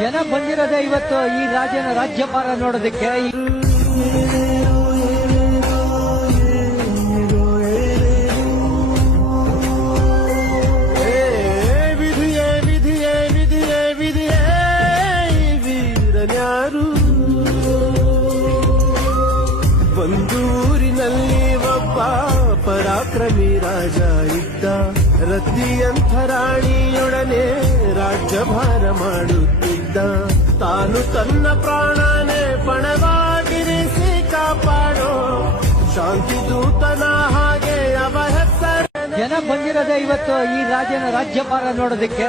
ಜನ ಬಂದಿರೋದೇ ಇವತ್ತು ಈ ರಾಜ್ಯನ ರಾಜ್ಯಪಾಲ ನೋಡೋದಕ್ಕೆ. ವಿಧಿಯೇ ವಿಧಿಯೇ ವಿಧಿಯೇ ವಿಧಿಯೇ ವೀರನ್ಯಾರು. ಒಂದೂರಿನಲ್ಲಿ ಒಬ್ಬ ಪರಾಕ್ರಮಿ ರಾಜ ಇದ್ದ. ರತಿಯಂಥ ರಾಣಿಯೊಡನೆ ರಾಜ್ಯಭಾರ ಮಾಡುತ್ತಿದ್ದ. ತಾನು ತನ್ನ ಪ್ರಾಣನೇ ಪಣವಾಗಿರಿಸಿ ಕಾಪಾಡೋ ಶಾಂತಿ ದೂತನ ಹಾಗೆ ಅವ ಹೆಸರು. ಜನ ಬಂದಿರೋದೇ ಇವತ್ತು ಈ ರಾಜ್ಯನ ರಾಜ್ಯಪಾಲ ನೋಡೋದಕ್ಕೆ.